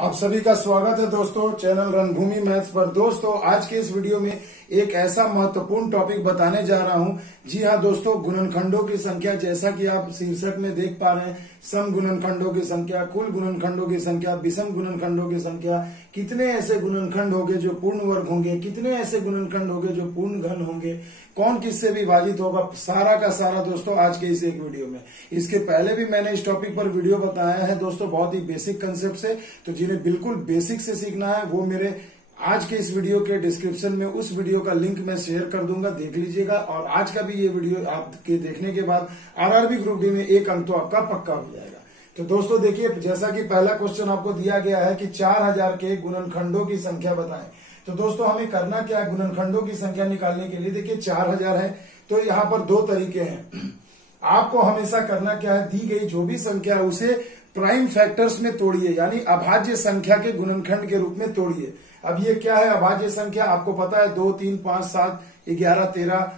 आप सभी का स्वागत है दोस्तों चैनल रणभूमि मैथ्स पर। दोस्तों आज के इस वीडियो में एक ऐसा महत्वपूर्ण टॉपिक बताने जा रहा हूं। जी हाँ दोस्तों, गुणनखंडों की संख्या, जैसा कि आप शीर्षक में देख पा रहे हैं, सम गुणनखंडों की संख्या, कुल गुणनखंडों की संख्या, विषम गुणनखंडों की संख्या, कितने ऐसे गुणनखंड होंगे जो पूर्ण वर्ग होंगे, कितने ऐसे गुणनखंड होंगे जो पूर्ण घन होंगे, कौन किससे विभाजित होगा, सारा का सारा दोस्तों आज के इस एक वीडियो में। इसके पहले भी मैंने इस टॉपिक पर वीडियो बताया है दोस्तों, बहुत ही बेसिक कंसेप्ट से। तो जिन्हें बिल्कुल बेसिक से सीखना है वो मेरे आज के इस वीडियो के डिस्क्रिप्शन में उस वीडियो का लिंक मैं शेयर कर दूंगा, देख लीजिएगा। और आज का भी ये वीडियो आपके देखने के बाद आरआरबी ग्रुप डी में 1 अंक तो आपका पक्का हो जाएगा। तो दोस्तों देखिए, जैसा कि पहला क्वेश्चन आपको दिया गया है कि 4000 के गुणनखंडों की संख्या बताएं। तो दोस्तों हमें करना क्या है, गुणनखंडों की संख्या निकालने के लिए। देखिए 4000 है तो यहाँ पर 2 तरीके हैं। आपको हमेशा करना क्या है, दी गई जो भी संख्या है उसे प्राइम फैक्टर्स में तोड़िए, यानी अभाज्य संख्या के गुणनखंड के रूप में तोड़िए। अब ये क्या है अभाज्य संख्या, आपको पता है 2, 3, 5, 7, 11, 13,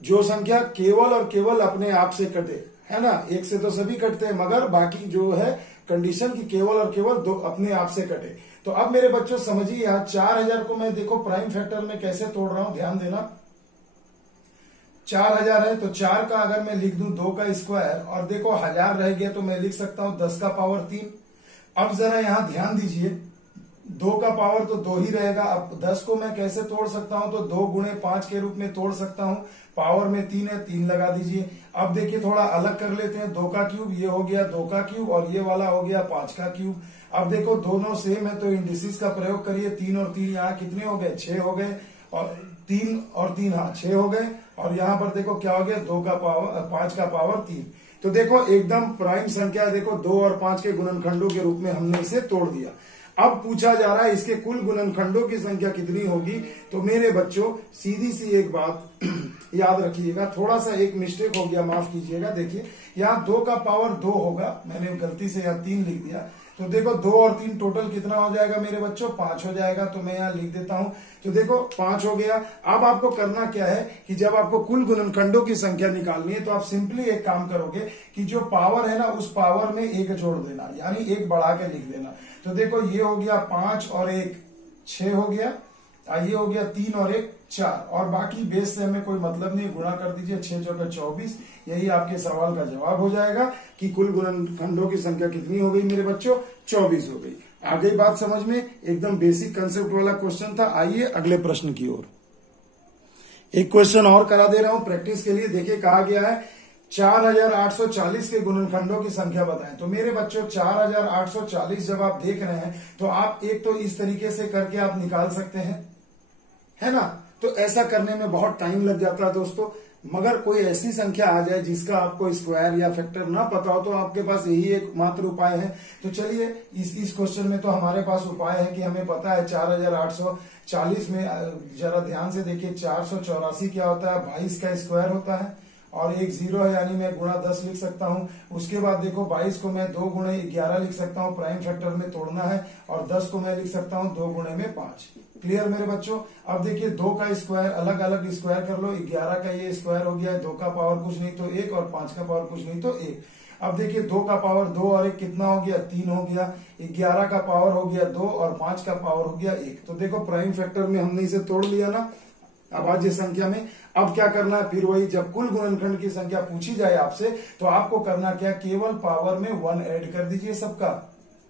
जो संख्या केवल और केवल अपने आप से कटे, है ना। 1 से तो सभी कटते हैं, मगर बाकी जो है कंडीशन की केवल और केवल 2 अपने आप से कटे। तो अब मेरे बच्चों समझिए, यहाँ 4000 को मैं देखो प्राइम फैक्टर में कैसे तोड़ रहा हूं, ध्यान देना। 4000 है तो 4 का अगर मैं लिख दूं 2 का स्क्वायर, और देखो 1000 रह गया तो मैं लिख सकता हूं 10 का पावर 3। अब जरा यहां ध्यान दीजिए, 2 का पावर तो 2 ही रहेगा। अब 10 को मैं कैसे तोड़ सकता हूं, तो 2 गुणे 5 के रूप में तोड़ सकता हूं। पावर में 3 है, 3 लगा दीजिए। अब देखिए थोड़ा अलग कर लेते हैं, 2 का क्यूब, ये हो गया 2 का क्यूब, और ये वाला हो गया 5 का क्यूब। अब देखो दोनों सेम है तो इंडिसेस का प्रयोग करिए। 3 और 3 यहाँ कितने हो गए, 6 हो गए, और 3 और 3 हाँ 6 हो गए। और यहाँ पर देखो क्या हो गया, 2 का पावर 5 का पावर 3। तो देखो एकदम प्राइम संख्या, देखो 2 और 5 के गुणनखंडों के रूप में हमने इसे तोड़ दिया। अब पूछा जा रहा है इसके कुल गुणनखंडों की संख्या कितनी होगी। तो मेरे बच्चों सीधी सी एक बात याद रखिएगा, थोड़ा सा एक मिस्टेक हो गया, माफ कीजिएगा। देखिए यहाँ 2 का पावर 2 होगा, मैंने गलती से यहाँ 3 लिख दिया। तो देखो 2 और 3 टोटल कितना हो जाएगा मेरे बच्चों, 5 हो जाएगा। तो मैं यहाँ लिख देता हूं, तो देखो 5 हो गया। अब आपको करना क्या है कि जब आपको कुल गुणनखंडों की संख्या निकालनी है तो आप सिंपली एक काम करोगे कि जो पावर है ना उस पावर में 1 जोड़ देना, यानी 1 बढ़ा के लिख देना। तो देखो ये हो गया 5 और 1 6 हो गया, ये हो गया 3 और 1 4, और बाकी बेस से हमें कोई मतलब नहीं, गुणा कर दीजिए। 6 चौके 24, यही आपके सवाल का जवाब हो जाएगा कि कुल गुणनखंडों की संख्या कितनी हो गई मेरे बच्चों, 24 हो गई। आ गई बात समझ में, एकदम बेसिक कंसेप्ट वाला क्वेश्चन था। आइए अगले प्रश्न की ओर। एक क्वेश्चन और करा दे रहा हूं प्रैक्टिस के लिए। देखिए कहा गया है 4840 के गुणनखंडों की संख्या बताएं। तो मेरे बच्चों 4840 जब आप देख रहे हैं तो आप एक तो इस तरीके से करके आप निकाल सकते हैं, है ना। तो ऐसा करने में बहुत टाइम लग जाता है दोस्तों, मगर कोई ऐसी संख्या आ जाए जिसका आपको स्क्वायर या फैक्टर ना पता हो तो आपके पास यही एक मात्र उपाय है। तो चलिए इस क्वेश्चन में तो हमारे पास उपाय है कि हमें पता है 4840 में जरा ध्यान से देखिए, 484 क्या होता है, 22 का स्क्वायर होता है, और एक 0 है, यानी मैं गुणा 10 लिख सकता हूं। उसके बाद देखो 22 को मैं 2 गुणे 11 लिख सकता हूं, प्राइम फैक्टर में तोड़ना है, और 10 को मैं लिख सकता हूं 2 गुणे में 5। क्लियर मेरे बच्चों। अब देखिए 2 का स्क्वायर अलग अलग स्क्वायर कर लो, 11 का ये स्क्वायर हो गया, 2 का पावर कुछ नहीं तो 1, और 5 का पावर कुछ नहीं तो 1। अब देखिए 2 का पावर 2 और 1 कितना हो गया, 3 हो गया। 11 का पावर हो गया 2, और 5 का पावर हो गया 1। तो देखो प्राइम फैक्टर में हमने इसे तोड़ लिया ना अभाज्य संख्या में। अब क्या करना है, फिर वही जब कुल गुणनखंड की संख्या पूछी जाए आपसे तो आपको करना क्या, केवल पावर में 1 ऐड कर दीजिए सबका,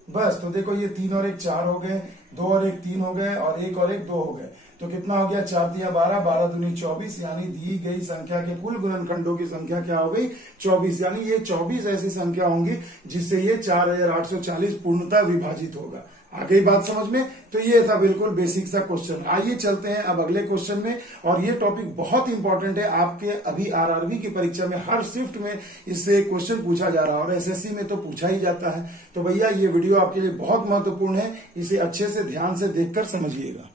बस। तो देखो ये 3 और 1 4 हो गए, 2 और 1 3 हो गए, और 1 और 1 2 हो गए। तो कितना हो गया, 4 तिया 12, 12 दूनी 24, यानी दी गई संख्या के कुल गुणनखंडों की संख्या क्या हो गई, 24। यानी ये 24 ऐसी संख्या होंगी जिससे ये 4840 पूर्णतः विभाजित होगा। आ गई बात समझ में। तो ये था बिल्कुल बेसिक सा क्वेश्चन। आइए चलते हैं अब अगले क्वेश्चन में, और ये टॉपिक बहुत इंपॉर्टेंट है आपके अभी आरआरबी की परीक्षा में हर शिफ्ट में इससे क्वेश्चन पूछा जा रहा है, और एसएससी में तो पूछा ही जाता है। तो भैया ये वीडियो आपके लिए बहुत महत्वपूर्ण है, इसे अच्छे से ध्यान से देखकर समझिएगा।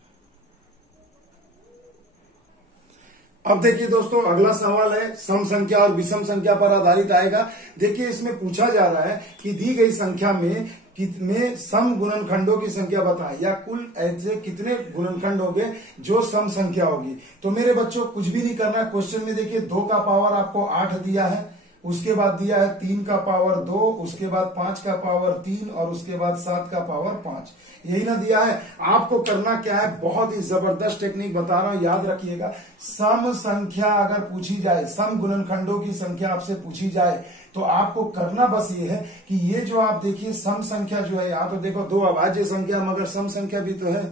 अब देखिए दोस्तों अगला सवाल है सम संख्या और विषम संख्या पर आधारित आएगा। देखिए इसमें पूछा जा रहा है कि दी गई संख्या में सम गुणनखंडों की संख्या बताएं, या कुल ऐसे कितने गुणनखंड होंगे जो सम संख्या होगी। तो मेरे बच्चों कुछ भी नहीं करना है। क्वेश्चन में देखिए 2 का पावर आपको 8 दिया है, उसके बाद दिया है 3 का पावर 2, उसके बाद 5 का पावर 3 और उसके बाद 7 का पावर 5। यही ना दिया है। आपको करना क्या है, बहुत ही जबरदस्त टेक्निक बता रहा हूं, याद रखिएगा। सम संख्या अगर पूछी जाए, सम गुणनखंडों की संख्या आपसे पूछी जाए, तो आपको करना बस ये है कि ये जो आप देखिए सम संख्या जो है, यहाँ तो देखो 2 अभाज्य संख्या, मगर सम संख्या भी तो है,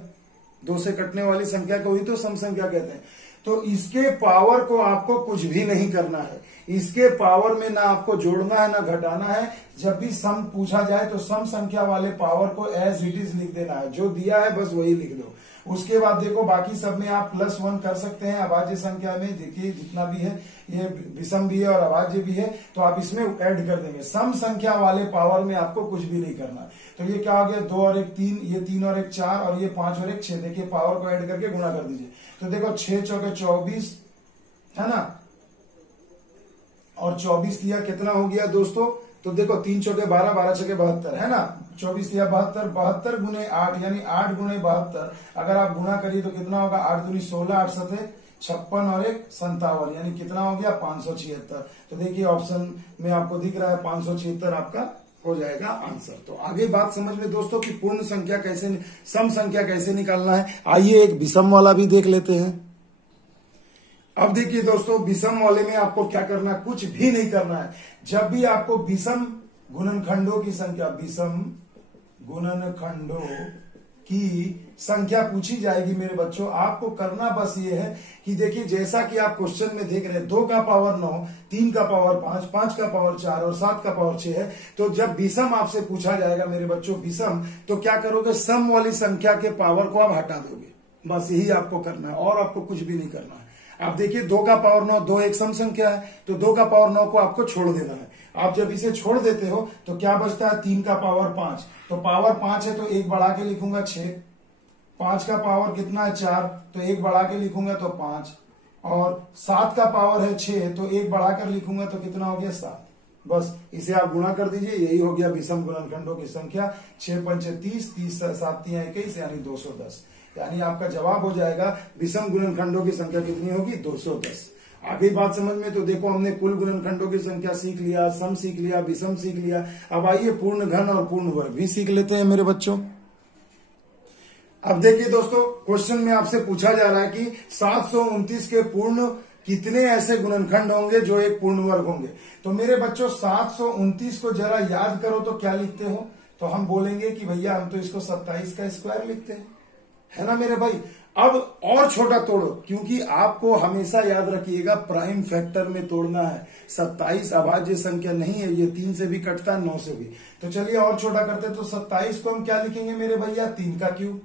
2 से कटने वाली संख्या को ही तो सम संख्या कहते हैं। तो इसके पावर को आपको कुछ भी नहीं करना है, इसके पावर में ना आपको जोड़ना है ना घटाना है। जब भी सम पूछा जाए तो सम संख्या वाले पावर को एज इट इज लिख देना है, जो दिया है बस वही लिख दो। उसके बाद देखो बाकी सब में आप +1 कर सकते हैं। अभाज्य संख्या में देखिए जितना भी है, ये विषम भी है और अभाज्य भी है, तो आप इसमें ऐड कर देंगे। सम संख्या वाले पावर में आपको कुछ भी नहीं करना है। तो ये क्या हो गया, 2 और 1 3, ये 3 और 1 4 और ये 5 और 1 6। देखिए पावर को ऐड करके गुणा कर दीजिए। तो देखो 6 चौके 24 है ना, और 24 दिया कितना हो गया दोस्तों, तो देखो 3 चौके 12, 12 चौके 72 है ना, 24 दिया 72, 72 गुने 8 यानी 8 गुने 72। अगर आप गुणा करिए तो कितना होगा, 8 दूनी 16, 8 सते 56 और 1 57, यानी कितना हो गया 576। तो देखिए ऑप्शन में आपको दिख रहा है 576 आपका हो जाएगा आंसर। तो आगे बात समझ में दोस्तों कि पूर्ण संख्या कैसे, सम संख्या कैसे निकालना है। आइए एक विषम वाला भी देख लेते हैं। अब देखिए दोस्तों, विषम वाले में आपको क्या करना है, कुछ भी नहीं करना है। जब भी आपको विषम गुणनखंडों की संख्या, विषम गुणनखंडों की संख्या पूछी जाएगी मेरे बच्चों, आपको करना बस ये है कि देखिए जैसा कि आप क्वेश्चन में देख रहे हैं, 2 का पावर 9, 3 का पावर 5, 5 का पावर 4 और 7 का पावर 6 है। तो जब विषम आपसे पूछा जाएगा मेरे बच्चों विषम, तो क्या करोगे, सम वाली संख्या के पावर को आप हटा दोगे। बस यही आपको करना है और आपको कुछ भी नहीं करना है। आप देखिए 2 का पावर 9, 2 एक सम संख्या है, तो 2 का पावर 9 को आपको छोड़ देना है। आप जब इसे छोड़ देते हो तो क्या बचता है, 3 का पावर 5। तो पावर 5 है तो 1 बढ़ा के लिखूंगा 6। 5 का पावर कितना है 4, तो 1 बढ़ा के लिखूंगा तो 5। और 7 का पावर है 6, तो 1 बढ़ाकर लिखूंगा तो कितना हो गया 7। बस इसे आप गुणा कर दीजिए, यही हो गया विषम गुणनखंडों की संख्या। 6 पंचे 30, 30 7 तियां 21 यानी 210। यानी आपका जवाब हो जाएगा विषम गुणनखंडों की संख्या कितनी होगी, 210। आगे बात समझ में, तो देखो हमने कुल गुणनखंडों की संख्या सीख लिया, सम सीख लिया, विषम सीख लिया। अब आइए पूर्ण घन और पूर्ण वर्ग भी सीख लेते हैं मेरे बच्चों। अब देखिए दोस्तों, क्वेश्चन में आपसे पूछा जा रहा है कि 729 के पूर्ण कितने ऐसे गुणनखंड होंगे जो एक पूर्ण वर्ग होंगे। तो मेरे बच्चों 729 को जरा याद करो तो क्या लिखते हो, तो हम बोलेंगे कि भैया हम तो इसको 27 का स्क्वायर लिखते हैं, है ना मेरे भाई। अब और छोटा तोड़ो, क्योंकि आपको हमेशा याद रखिएगा प्राइम फैक्टर में तोड़ना है। 27 अभाज्य संख्या नहीं है, ये 3 से भी कटता है, 9 से भी। तो चलिए और छोटा करते हैं, तो 27 को हम क्या लिखेंगे मेरे भैया, 3 का क्यूब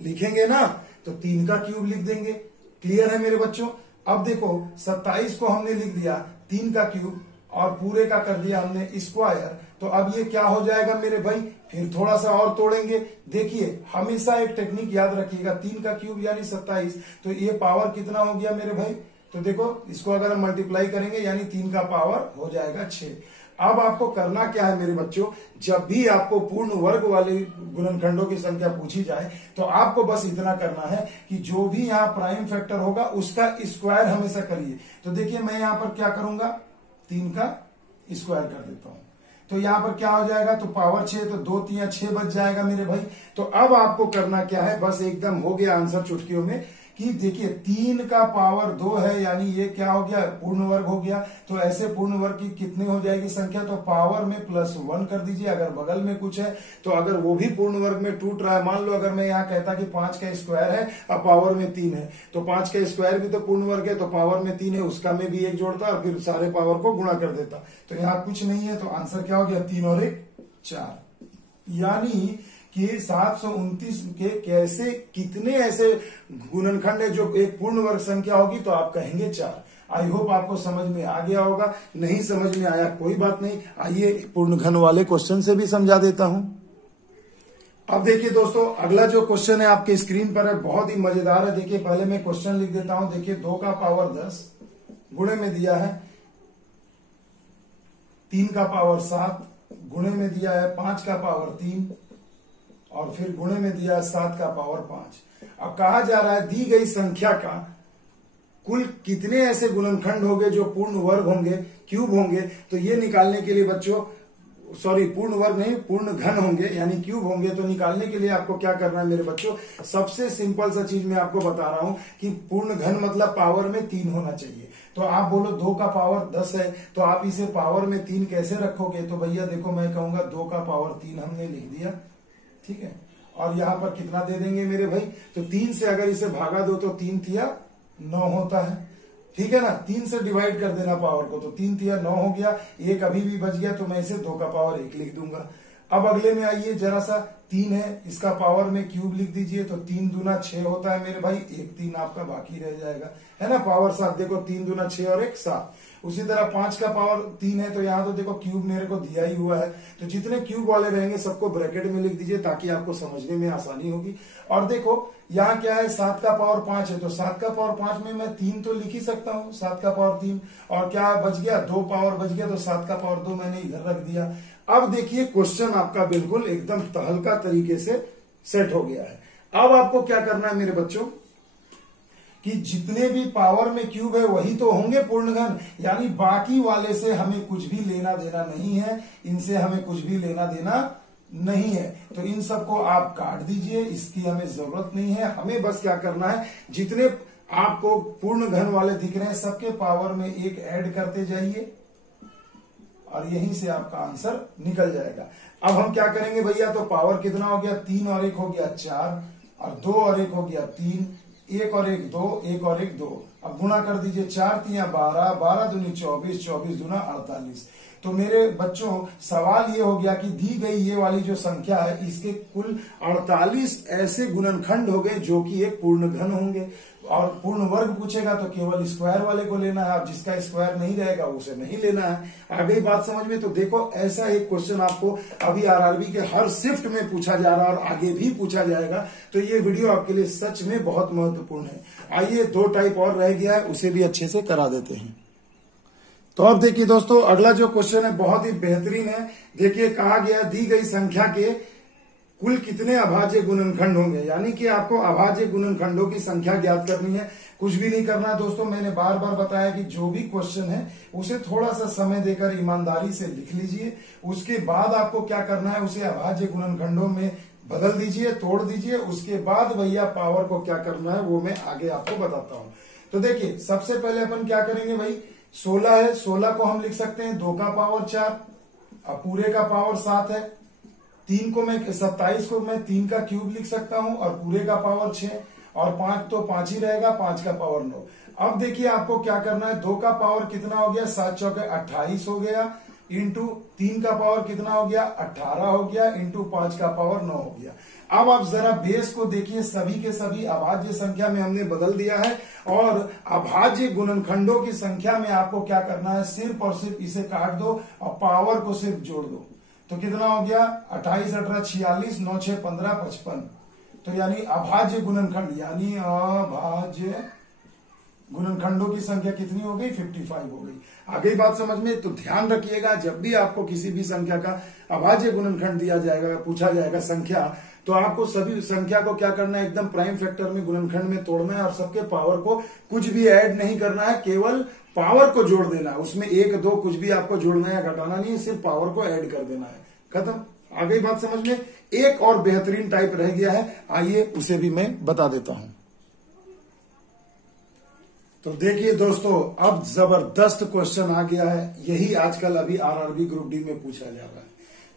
लिखेंगे ना, तो 3 का क्यूब लिख देंगे। क्लियर है मेरे बच्चों। अब देखो 27 को हमने लिख दिया 3 का क्यूब और पूरे का कर दिया हमने स्क्वायर। तो अब ये क्या हो जाएगा मेरे भाई, फिर थोड़ा सा और तोड़ेंगे। देखिए हमेशा एक टेक्निक याद रखिएगा, 3 का क्यूब यानी 27, तो ये पावर कितना हो गया मेरे भाई, तो देखो इसको अगर हम मल्टीप्लाई करेंगे यानी 3 का पावर हो जाएगा 6। अब आपको करना क्या है मेरे बच्चों, जब भी आपको पूर्ण वर्ग वाले गुणनखंडों की संख्या पूछी जाए तो आपको बस इतना करना है कि जो भी यहाँ प्राइम फैक्टर होगा उसका स्क्वायर हमेशा करिए। तो देखिए मैं यहाँ पर क्या करूंगा, 3 का स्क्वायर कर देता हूं, तो यहां पर क्या हो जाएगा, तो पावर 6, तो 2 3 6 बच जाएगा मेरे भाई। तो अब आपको करना क्या है, बस एकदम हो गया आंसर चुटकियों में, कि देखिए 3 का पावर 2 है, यानी ये क्या हो गया, पूर्ण वर्ग हो गया। तो ऐसे पूर्ण वर्ग की कितनी हो जाएगी संख्या, तो पावर में +1 कर दीजिए। अगर बगल में कुछ है तो अगर वो भी पूर्ण वर्ग में टूट रहा है, मान लो अगर मैं यहाँ कहता कि 5 का स्क्वायर है, अब पावर में 3 है, तो 5 का स्क्वायर भी तो पूर्ण वर्ग है, तो पावर में 3 है, उसका में भी 1 जोड़ता और फिर सारे पावर को गुणा कर देता। तो यहाँ कुछ नहीं है, तो आंसर क्या हो गया, 3 और 1 4। यानी कि 729 के कैसे कितने ऐसे गुणनखंड है जो एक पूर्ण वर्ग संख्या होगी, तो आप कहेंगे 4। आई होप आपको समझ में आ गया होगा। नहीं समझ में आया कोई बात नहीं, आइए पूर्ण घन वाले क्वेश्चन से भी समझा देता हूं। अब देखिए दोस्तों, अगला जो क्वेश्चन है आपके स्क्रीन पर है, बहुत ही मजेदार है। देखिए पहले मैं क्वेश्चन लिख देता हूं। देखिए 2 का पावर 10 गुणे में दिया है 3 का पावर 7, गुणे में दिया है 5 का पावर 3 और फिर गुणे में दिया 7 का पावर 5। अब कहा जा रहा है दी गई संख्या का कुल कितने ऐसे गुणनखंड होंगे जो पूर्ण वर्ग होंगे, क्यूब होंगे। तो ये निकालने के लिए बच्चों, सॉरी पूर्ण वर्ग नहीं, पूर्ण घन होंगे यानी क्यूब होंगे। तो निकालने के लिए आपको क्या करना है मेरे बच्चों, सबसे सिंपल सा चीज मैं आपको बता रहा हूं कि पूर्ण घन मतलब पावर में 3 होना चाहिए। तो आप बोलो 2 का पावर 10 है, तो आप इसे पावर में 3 कैसे रखोगे। तो भैया देखो मैं कहूंगा 2 का पावर 3 हमने लिख दिया, ठीक है। और यहां पर कितना दे देंगे मेरे भाई, तो 3 से अगर इसे भागा दो तो 3 तिया 9 होता है, ठीक है ना। 3 से डिवाइड कर देना पावर को, तो 3 तिया 9 हो गया। एक अभी भी बच गया, तो मैं इसे 2 का पावर 1 लिख दूंगा। अब अगले में आइए जरा सा, 3 है, इसका पावर में क्यूब लिख दीजिए, तो 3 दूना 6 होता है मेरे भाई। 1 3 आपका बाकी रह जाएगा, है ना। पावर 7, देखो 3 दूना 6 और 1 7। उसी तरह 5 का पावर 3 है, तो यहाँ तो देखो क्यूब मेरे को दिया ही हुआ है। तो जितने क्यूब वाले रहेंगे सबको ब्रैकेट में लिख दीजिए ताकि आपको समझने में आसानी होगी। और देखो यहाँ क्या है, 7 का पावर 5 है, तो 7 का पावर 5 में मैं 3 तो लिख ही सकता हूँ, 7 का पावर 3। और क्या बच गया, 2 पावर बच गया, तो 7 का पावर 2 मैंने इधर रख दिया। अब देखिए क्वेश्चन आपका बिल्कुल एकदम तहलका तरीके से सेट हो गया है। अब आपको क्या करना है मेरे बच्चों, कि जितने भी पावर में क्यूब है वही तो होंगे पूर्ण घन, यानी बाकी वाले से हमें कुछ भी लेना देना नहीं है, इनसे हमें कुछ भी लेना देना नहीं है। तो इन सबको आप काट दीजिए, इसकी हमें जरूरत नहीं है। हमें बस क्या करना है, जितने आपको पूर्ण घन वाले दिख रहे हैं सबके पावर में 1 ऐड करते जाइए और यहीं से आपका आंसर निकल जाएगा। अब हम क्या करेंगे भैया, तो पावर कितना हो गया, 3 और 1 हो गया 4, और 2 और 1 हो गया 3, 1 और 1 2, 1 और 1 2। अब गुणा कर दीजिए, 4 तिया 12, 12 दूनी 24, 24 दूना 48। तो मेरे बच्चों सवाल ये हो गया कि दी गई ये वाली जो संख्या है इसके कुल 48 ऐसे गुणनखंड हो गए जो कि एक पूर्ण घन होंगे। और पूर्ण वर्ग पूछेगा तो केवल स्क्वायर वाले को लेना है, अब जिसका स्क्वायर नहीं रहेगा उसे नहीं लेना है। आ गई बात समझ में। तो देखो ऐसा एक क्वेश्चन आपको अभी आरआरबी के हर शिफ्ट में पूछा जा रहा है और आगे भी पूछा जाएगा। तो ये वीडियो आपके लिए सच में बहुत महत्वपूर्ण है। आइए 2 टाइप और रह गया है, उसे भी अच्छे से करा देते हैं। तो अब देखिए दोस्तों, अगला जो क्वेश्चन है बहुत ही बेहतरीन है। देखिए कहा गया दी गई संख्या के कुल कितने अभाज्य गुणनखंड होंगे, यानी कि आपको अभाज्य गुणनखंडों की संख्या ज्ञात करनी है। कुछ भी नहीं करना दोस्तों, मैंने बार बार बताया कि जो भी क्वेश्चन है उसे थोड़ा सा समय देकर ईमानदारी से लिख लीजिए। उसके बाद आपको क्या करना है, उसे अभाज्य गुणनखंडों में बदल दीजिए, तोड़ दीजिए। उसके बाद भैया पावर को क्या करना है वो मैं आगे आपको बताता हूं। तो देखिए सबसे पहले अपन क्या करेंगे भाई, 16 है, 16 को हम लिख सकते हैं 2 का पावर 4, अब पूरे का पावर 7 है। 3 को मैं 27 को मैं 3 का क्यूब लिख सकता हूं और पूरे का पावर 6, और 5 तो 5 ही रहेगा, 5 का पावर 9। अब देखिए आपको क्या करना है, 2 का पावर कितना हो गया, 7 चौके 28 हो गया, इंटू 3 का पावर कितना हो गया, 18 हो गया, इंटू 5 का पावर 9 हो गया। अब आप जरा बेस को देखिए, सभी के सभी अभाज्य संख्या में हमने बदल दिया है। और अभाज्य गुणनखंडों की संख्या में आपको क्या करना है, सिर्फ और सिर्फ इसे काट दो और पावर को सिर्फ जोड़ दो। तो कितना हो गया, 28 18 46, 9 6 15 55। तो यानी अभाज्य गुणनखंड, यानी अभाज्य गुणनखंडों की संख्या कितनी हो गई, 55 हो गई। आ गई बात समझ में। तो ध्यान रखिएगा, जब भी आपको किसी भी संख्या का अभाज्य गुणनखंड दिया जाएगा, पूछा जाएगा संख्या, तो आपको सभी संख्या को क्या करना है, एकदम प्राइम फैक्टर में गुणनखंड में तोड़ना है और सबके पावर को कुछ भी ऐड नहीं करना है, केवल पावर को जोड़ देना है। उसमें 1 2 कुछ भी आपको जोड़ना या घटाना नहीं है, सिर्फ पावर को ऐड कर देना है, खत्म। आ गई बात समझ में। एक और बेहतरीन टाइप रह गया है, आइए उसे भी मैं बता देता हूं। तो देखिए दोस्तों, अब जबरदस्त क्वेश्चन आ गया है, यही आजकल अभी आरआरबी ग्रुप डी में पूछा जा रहा है।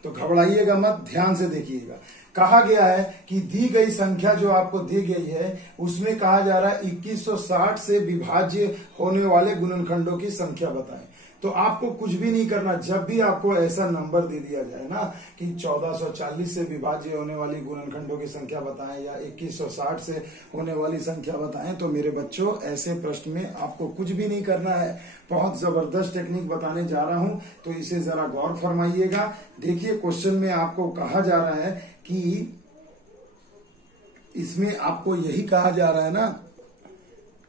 तो घबराइएगा मत, ध्यान से देखिएगा। कहा गया है कि दी गई संख्या जो आपको दी गई है उसमें कहा जा रहा है 2160 से विभाज्य होने वाले गुणनखंडों की संख्या बताएं। तो आपको कुछ भी नहीं करना, जब भी आपको ऐसा नंबर दे दिया जाए ना कि 1440 से विभाज्य होने वाली गुणनखंडों की संख्या बताएं या 2160 से होने वाली संख्या बताएं, तो मेरे बच्चों ऐसे प्रश्न में आपको कुछ भी नहीं करना है। बहुत जबरदस्त टेक्निक बताने जा रहा हूं, तो इसे जरा गौर फरमाइएगा। देखिए क्वेश्चन में आपको कहा जा रहा है कि इसमें आपको यही कहा जा रहा है ना,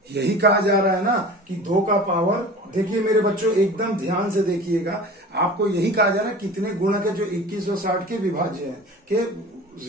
यही कहा जा रहा है ना कि 2 का पावर, देखिए मेरे बच्चों एकदम ध्यान से देखिएगा, आपको यही कहा जा रहा है कितने गुणक है जो 2160 के विभाज्य हैं, के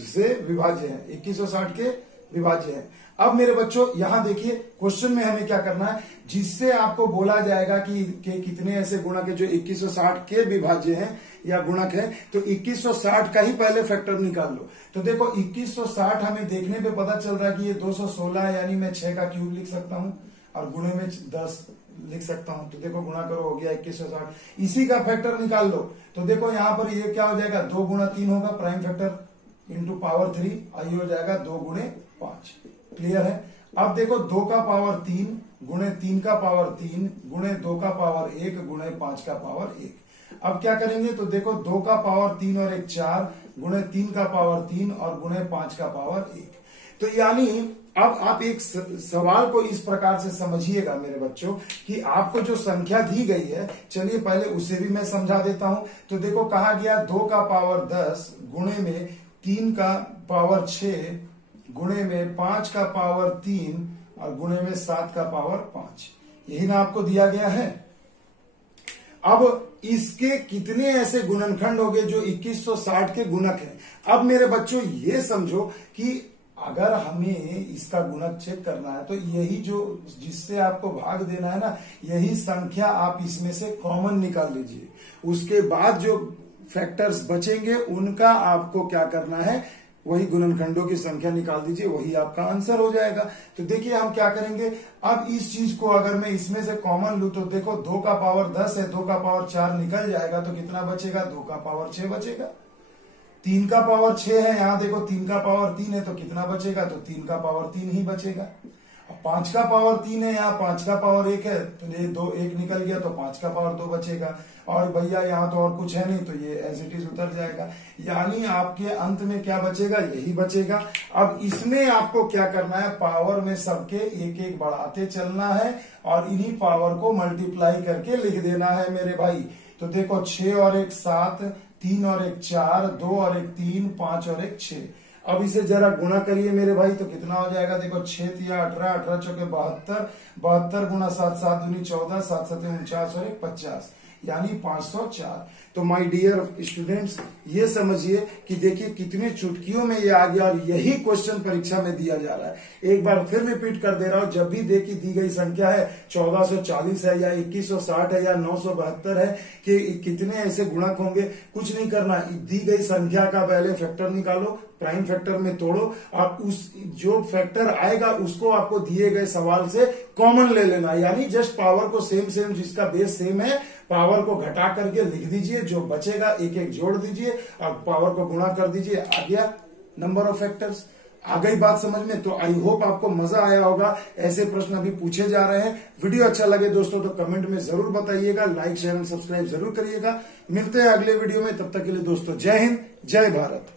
से विभाज्य है, 2160 के विभाज्य है। अब मेरे बच्चों यहां देखिए क्वेश्चन में हमें क्या करना है, जिससे आपको बोला जाएगा कि कितने ऐसे गुणक है जो 2160 के विभाज्य हैं या गुणक है, तो 2160 का ही पहले फैक्टर निकाल लो। तो देखो 2160 हमें देखने पे पता चल रहा है कि ये 216 है, यानी मैं 6 का क्यूब लिख सकता हूं और गुणे में 10 लिख सकता हूं। तो देखो गुणा करो, हो गया 2160। इसी का फैक्टर निकाल लो। तो देखो यहां पर ये क्या हो जाएगा, 2 गुणा 3 होगा प्राइम फैक्टर इंटू पावर 3, और ये हो जाएगा 2 गुणे 5। क्लियर है। अब देखो 2 का पावर 3 गुणे 3 का पावर 3 गुणे 2 का पावर 1 गुणे 5 का पावर 1। अब क्या करेंगे, तो देखो 2 का पावर 3 और 1 4 गुणे 3 का पावर 3 और गुणे 5 का पावर 1। तो यानी अब आप एक सवाल को इस प्रकार से समझिएगा मेरे बच्चों कि आपको जो संख्या दी गई है, चलिए पहले उसे भी मैं समझा देता हूं। तो देखो कहा गया 2 का पावर 10 गुणे में 3 का पावर 6 गुणे में 5 का पावर 3 और गुणे में 7 का पावर 5, यही ना आपको दिया गया है। अब इसके कितने ऐसे गुणनखंड हो गए जो 2160 के गुणक हैं। अब मेरे बच्चों ये समझो कि अगर हमें इसका गुणक चेक करना है तो यही जो जिससे आपको भाग देना है ना, यही संख्या आप इसमें से कॉमन निकाल लीजिए। उसके बाद जो फैक्टर्स बचेंगे उनका आपको क्या करना है, वही गुणनखंडों की संख्या निकाल दीजिए, वही आपका आंसर हो जाएगा। तो देखिए हम क्या करेंगे, अब इस चीज को अगर मैं इसमें से कॉमन लूं तो देखो 2 का पावर 10 है, 2 का पावर 4 निकल जाएगा तो कितना बचेगा, 2 का पावर 6 बचेगा। 3 का पावर 6 है, यहां देखो 3 का पावर 3 है तो कितना बचेगा, तो 3 का पावर 3 ही बचेगा। 5 का पावर 3 है, यहाँ 5 का पावर 1 है तो ये 2 1 निकल गया तो 5 का पावर 2 बचेगा। और भैया यहाँ तो और कुछ है नहीं तो ये एज इट इज उतर जाएगा। यानी आपके अंत में क्या बचेगा, यही बचेगा। अब इसमें आपको क्या करना है, पावर में सबके एक एक बढ़ाते चलना है और इन्हीं पावर को मल्टीप्लाई करके लिख देना है मेरे भाई। तो देखो 6 और 1 7, 3 और 1 4, 2 और 1 3, 5 और 1 6। अब इसे जरा गुणा करिए मेरे भाई तो कितना हो जाएगा, देखो 6 तिया 18, 18 चौके 72, 72 गुना 7 7 दूनी 14, 7 7 49 और 1 50, यानी 504। तो माय डियर स्टूडेंट्स ये समझिए कि देखिए कितने चुटकियों में ये आ गया और यही क्वेश्चन परीक्षा में दिया जा रहा है। एक बार फिर रिपीट कर दे रहा हूं, जब भी देखी दी गई संख्या है 1440 है या 2160 है या 972 है कि कितने ऐसे गुणक होंगे, कुछ नहीं करना, दी गई संख्या का पहले फैक्टर निकालो, प्राइम फैक्टर में तोड़ो और उस जो फैक्टर आएगा उसको आपको दिए गए सवाल से कॉमन ले लेना, यानी जस्ट पावर को सेम जिसका बेस सेम है पावर को घटा करके लिख दीजिए, जो बचेगा एक एक जोड़ दीजिए और पावर को गुणा कर दीजिए, आ गया नंबर ऑफ फैक्टर्स। आ गई बात समझ में? तो आई होप आपको मजा आया होगा। ऐसे प्रश्न अभी पूछे जा रहे हैं। वीडियो अच्छा लगे दोस्तों तो कमेंट में जरूर बताइएगा, लाइक शेयर एंड सब्सक्राइब जरूर करिएगा। मिलते हैं अगले वीडियो में, तब तक के लिए दोस्तों जय हिंद जय भारत।